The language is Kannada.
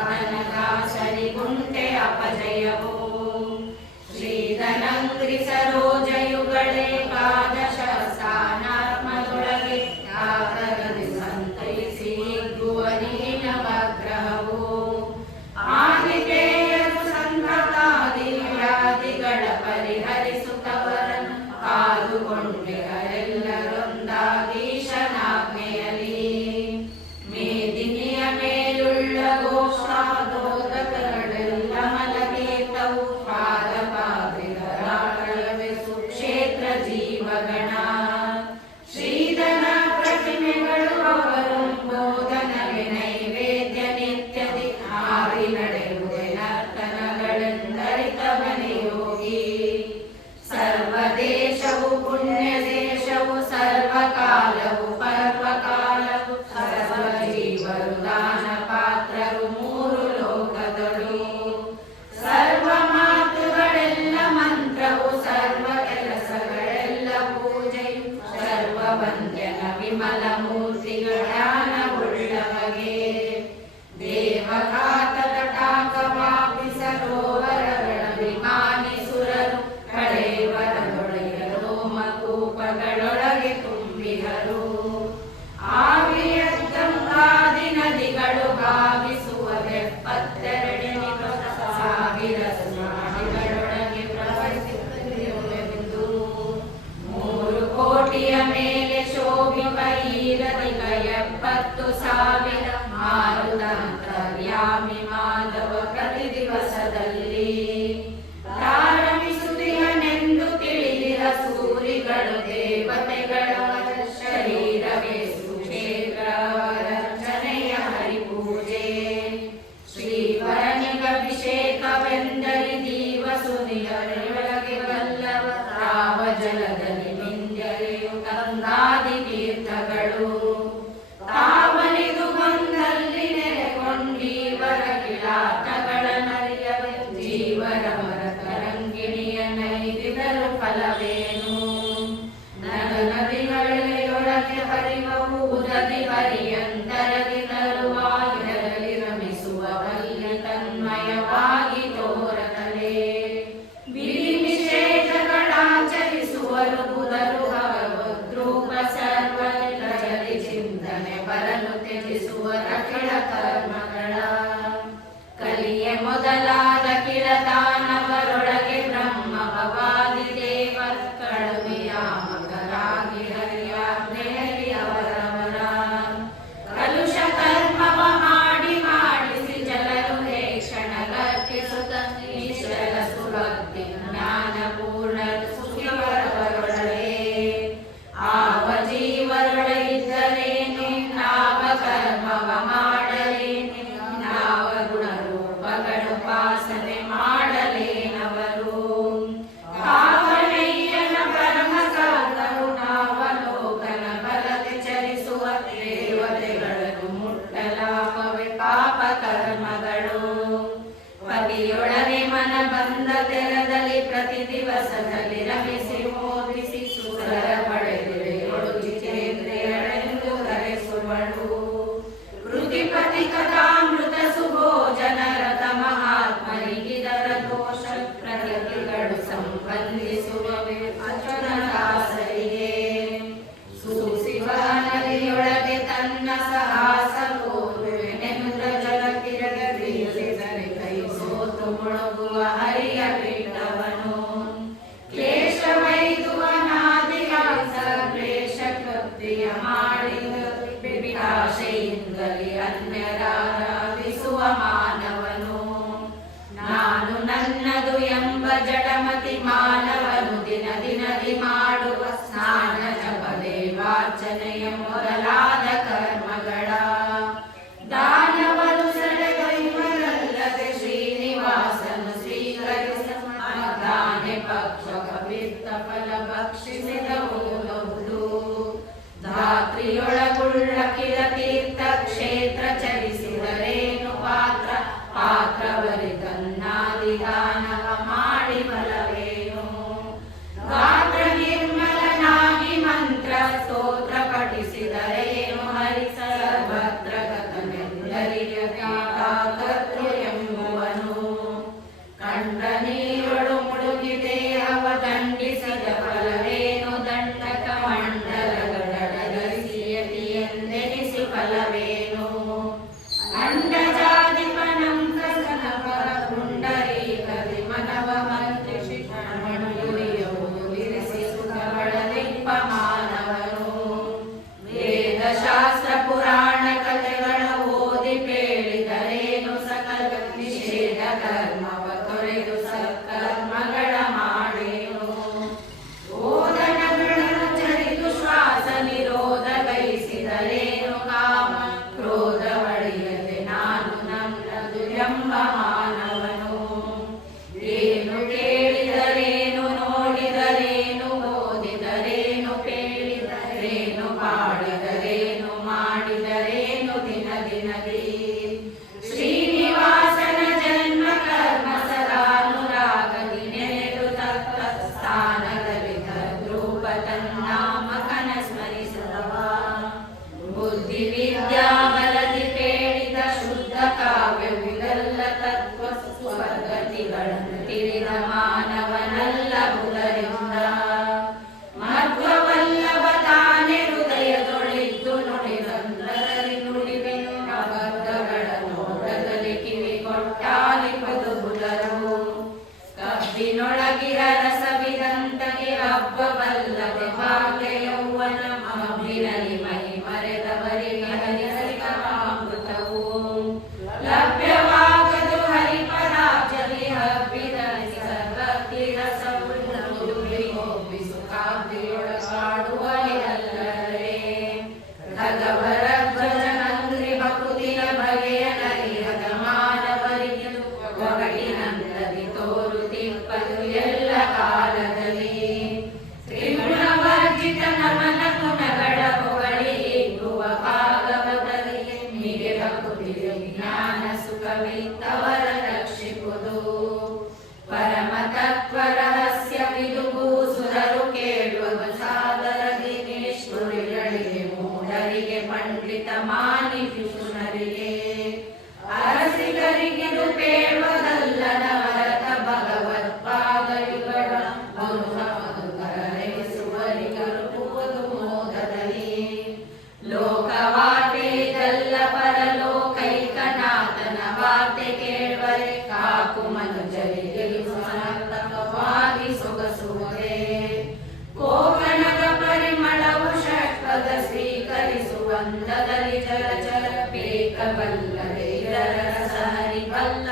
ದಾಸರಿಗುಂಟೆ ಅಪಜಯವೋ ಶ್ರೀಧನಂಗ್ರಿ ಸರೋಜಯುಗಳೇಕಾದಶ ಸ್ಥಾನಾತ್ಮದೊಳಗೆ ಆದರದಿ ಸಂತೈಸಿ ಗುವನಿಗೆ ನವಗ್ರಹವು ಆದಿಕೇಯರು ಸಂತತಾದಿ ವ್ಯಾಧಿಗಳ ಪರಿಹರಿಸುತ್ತವರನ್ನು ಕಾದುಕೊಂಡೆಲ್ಲರೊಂದಾಗೀಶನಾಜ್ಞೆಯಲಿ ಮೇದಿನಿಯ ಮೇಲುಳ್ಳ ಘೋಷಾದೋದಕಗಳೆಲ್ಲ ಮಲಗೇತವು ಪಾದಪಾದಿಗಳಾಳವೆ ಸುಕ್ಷೇತ್ರ ಜೀವಗಣ ಶ್ರೀಧನ ಪ್ರತಿಮೆಗಳು ಅವರು ಬೋಧನಗೆ ನೈವೇದ್ಯ ನಿತ್ಯದಿ ಹಾರಿ ನಡೆಯುವುದೇ ನರ್ತನಗಳೆಂದರಿತವನೆ ಯೋಗಿ ಸರ್ವದೇಶವು ಪುಣ್ಯ ದೇಶವು ಸರ್ವಕಾಲವು ಪರ್ವಕಾಲವು ಸರ್ವ ಜೀವರು ದಾನ ಪಾತ್ರರು ಮೂರು ಲೋಕದಳು ಸರ್ವ ಮಾತುಗಳೆಲ್ಲ ಮಂತ್ರವು ಸರ್ವ ಕೆಲಸಗಳೆಲ್ಲ ಪೂಜೆಯು ಸರ್ವ ವಂದ್ಯನ ವಿಮಲ ಮೂರ್ತಿಗಳ ಜ್ಞಾನವುಳ್ಳವಗೆ ದೇವಘಾತದ ಟಾಕವಾಪಿ ಸರೋವರಗಳ ವಿಮಾನಿಸುರರು ಕಳೇವರದೊಳಗೆ ರೋಮಕೂಪಗಳೊಳಗೆ ತುಂಬಿದರು ಆವಿಯದ್ದಂಗಾದಿ ನದಿಗಳು ಭಾವಿಸುವ 72 ಸಾವಿರ ಸುನಾಡಿಗಳೊಳಗೆ ಪ್ರವಹಿಸುತ್ತಿರುವುದು 3 ಕೋಟಿಯ ಮೇಲೆ ಶೋಭಿಪ ಈರದಿಗ 70,000 ಮಾರುತಂತರ್ಯಾಮಿ ಮಾಧವ ಪ್ರತಿ ದಿವಸದಲ್ಲಿ ಪ್ರಾರಂಭಿಸುತ್ತಿಹನೆಂದು ತಿಳಿದಿರ ಸೂರಿಗಳು ದೇವತೆಗಳ ಶರೀರವೇ ಸುಕ್ಷೇತ್ರವರಚನೆಯ ಹರಿಪೂಜೆ ಶ್ರೀವರನಿಗಭಿಷೇಕವೆಂದರಿ ದೀವಸುನಿಯರೊಳಗೆ ಬಲ್ಲವ ರಾವ ಜಲದಲ್ಲಿ ಮಿಂದರೆಯು ಗಂಗಾದಿ ತೀರ್ಥಗಳು ತಾವಲಿದು ಬಂದಲ್ಲಿ ನೆಲೆಗೊಂಡೀವರ ಕಿಲಾಟಗಳ ನರಿಯವೆ ಜೀವರ ಮರತರಂಗಿಣಿಯ ನೈದಿದರು ಫಲವೇನು ನದಿಗಳೆಯೊಳಗೆ ಹರಿವವು ಉದದಿ ಹರಿಯಂತರದಿ ತರುವಾಯಿರಲಿ ರಮಿಸುವವಲ್ಲಿ ತನ್ಮಯವಾಗಿ ತೋರತಲೆ ಬಿಳಿ ನಿಷೇಧಗಳಾಚರಿಸುವರು ಬುಧರು ಭಗವದ್ರೂಪ ಸರ್ವಲಯದಿ ಚಿಂತನೆ ಬರಲು ತ್ಯಜಿಸುವರ ಕೆಳ ಕರ್ಮಗಳ ಕಲಿಯ ಮೊದಲಾದ ಕಿಳದಾನವರೊಳಗೆ ಬ್ರಹ್ಮ ಭವಾದಿ ದೇವರ ಕಳುವಿಯಾಮಕರಾಗಿ ಹರಿಯಾಜ್ಞೆಯಲ್ಲಿ ಅವರವರ ಕಲುಷ ಕರ್ಮವ ಮಾಡಿಸಿ ಜನರು ಹೇ ಕ್ಷಣಗರ್ಪಿಸುತ್ತ ನಿಶ್ಚಲ ಸುಭಕ್ತಿ ಜ್ಞಾನಪೂರ್ಣ ಸುಖಿವರವರೊಳಗೆ ಆವ ಜೀವರೊಳಗಿದ್ದರೇನು ನಾವ ಕರ್ಮವ ಮಾಡಲೇನು ನಾವ ಗುಣರೂಪಗಳು ಪಾಸನೆ ಮಾಡಲೇನವರು ಕಾವನಯ್ಯನ ಪರಮ ಕರುಣಾವಲೋಕನ ಬಲದೆ ಚರಿಸುವ ದೇವತೆಗಳನ್ನು ಮುಟ್ಟಲಾಪವೆ ಪಾಪ ಕರ್ಮಗಳು ಪತಿಯೊಡನೆ ಮನ ಬಂದ ತೆರದಲ್ಲಿ ಪ್ರತಿ ದಿವಸದಲ್ಲಿ ರಮಿಸಿ ಮೋದಿಸಿ ಸುಖರ ಪಡೆದಿರೆಯೊಳು ಜಿತೇಂದ್ರಿಯಳೆಂದು ಕರೆಸುವಳು ಕೃತಿಪತಿ ಕಥಾಮೃತ ಸುಭೋಜನರಥ ಮಹಾತ್ಮರಿಗಿದರ ದೋಷ ಪ್ರಕೃತಿಗಳು ಸಂಬಂಧಿಸುವವೆ ಅಚುರದಾಸರಿಗೆ ಸೂಸಿವ ನದಿಯೊಳಗೆ ತನ್ನ ಸಾಹಸ ತೋರುವೆನೆಂದ ಜಲಕಿರಗರಿಸಿದರೆ ಕೈ ಸೋತು ಮುಳುಗುವ ಹರಿಯ ಬಿಟ್ಟವನು ಕ್ಲೇಶವೈದುವ ನಾದಿಹಾಸ ಕ್ಲೇಶ ಕೃತ್ಯ ಮಾಡಿದ ಬಿಬಿಕಾಶೆಯಿಂದಲೇ ಅನ್ಯರಾರಾಧಿಸುವ ಮಾನವನು ನಾನು ನನ್ನದು ಎಂಬ ಜಡಮತಿ ಮಾನವನು ದಿನದಿ ಮಾಡುವ ಸ್ನಾನ ಜಪ ದೇವಾರ್ಚನೆಯ ಮೊದಲಾದ ಕರ್ಮಗಳ ದಾನವರು ಸೆಳೆಗೈವರಲ್ಲದೆ ಶ್ರೀನಿವಾಸನು ಸ್ವೀಕರಿಸ ದಾನೆ ಪಕ್ಷ ಕವಿತ್ತ ಫಲ ಭಕ್ಷಿಸಿದವುದು ಧಾತ್ರಿಯೊಳಗುಳ್ಳ ಕಿರತೀರ್ಥ ಕ್ಷೇತ್ರ ಚರಿಸಿದರೇನು ಪಾತ್ರವರಿ ತನ್ನಾದಿ ದಾನವ ಮಾಡಿ ಬಲವೇ ಎಂಬ ಮಾನವನು. ಏನು ಕೇಳಿದರೇನು, ನೋಡಿದರೇನು, ಓದಿದರೇನು, ಕೇಳಿದರೇನು, ಪಾಡಿದರೇನು, ಮಾಡಿದರೇನು ದಿನ ದಿನದಿ. ಶ್ರೀನಿವಾಸನ ಜನ್ಮ ಕರ್ಮ ಸದಾನುರಾಗದಿ ನೆನೆದು ತಕ್ಕ ಸ್ಥಾನದಲ್ಲಿ ತದ್ರೂಪ ತನ್ನಾಮಕನ ಸ್ಮರಿಸದವ. ಬುದ್ಧಿ ವಿದ್ಯಾ ಬಲದಿ ಪೇಳಿದ ಶುದ್ಧ ಕಾವ್ಯವಿದೆಲ್ಲ ತತ್ವ ಸ್ವರ್ಗತಿಗಳನ್ನು ತಿಳಿದ ಮಾನವನಲ್ಲವುದರಿಂದ ಮಧ್ವವಲ್ಲಭ ತಾನೇ ಹೃದಯದೊಳಿದ್ದು ನುಡಿದಂದರಲ್ಲಿ ನುಡಿವೆಂಬ ಅಬದ್ಧಗಳ ನೋಟದಲ್ಲಿ ಕಿವಿಗೊಟ್ಟಾಲಿಪದು ಬುಧರು. ಕಬ್ಬಿನೊಳಗಿರ ರಸವಿದಂತಗೆ ಹಬ್ಬವಲ್ಲದೆ ಭಾಗ್ಯ ಯೌವನ ಮಬ್ಬಿನಲ್ಲಿ ಮೈ ಮರೆದವರಿಗೆ ಹರಿಹರಿಕವಾಮೃತವು ಲಭ್ಯವಾಗದು. ಹರಿಪರಾಜಲಿ ಹಬ್ಬಿದ ಸರ್ವಕ್ತಿ ರಸವು ಒಪ್ಪಿಸು ಕಾವ್ಯೊಳಗಾಡುವ ಅಲ್ಲರೇ. ಖಗವರ ಧ್ವಜನಂದ್ರಿ ಭಕುತಿಯ ಬಗೆಯ ನರಿಹದ ಮಾನವರಿಗೆ ಒಗಟಿನಂದದಿ ತೋರುತ್ತಿಪ್ಪದು ಎಲ್ಲ ಕಾಲದಲ್ಲಿ. ತ್ರಿಗುಣವರ್ಜಿತ ನಮನ ಗುಣಗಳ ಹೊಗಳಿ ಹಿಗ್ಗುವ ಭಾಗವತರಿಗೆ ಮಿಗೆ ಭಕುತಿಯ ಜ್ಞಾನ ಸುಖವಿತ್ತವರ ರಕ್ಷಿಪುದು. ಪರಮ ತತ್ವ ರಹಸ್ಯವಿದು ಭೂಸುರರು ಕೇಳುವುದು ಸಾದರದಿ ನಿಷ್ಠುರಿಗಳಿಗೆ ಮೂಢರಿಗೆ ಪಂಡಿತ ಮಾನಿ ವಿಷ್ಣುರಿಗೆ. ಅರಸಿಗರಿಗಿದು ಪೇಳುವುದಲ್ಲ ನವರತ ಭಗವತ್ಪಾದಯುಗಳ ಮಧುಕರನೆನಿಸುವರಿಗರುಪುವುದು ಮೋದದಲ್ಲಿ. ಲೋಕವಾರ್ತೆಯಲ್ಲ ಪರಲೋಕೈಕನಾಥನ ವಾರ್ತೆ ಕೇಳುವರೆ ಕಾಕು ಮನುಜರಿಗೆ ಸಮರ್ಥಕವಾಗಿ ಸೊಗಸುವುದೇ. ಕೋಕಣದ ಪರಿಮಳವು ಷಟ್ಪದ ಸ್ವೀಕರಿಸುವಂದದಲ್ಲಿ ಚರ ಚರ ಬೇಕಬಲ್ಲದೆ ಇದರ ರಸ ಹರಿಬಲ್ಲ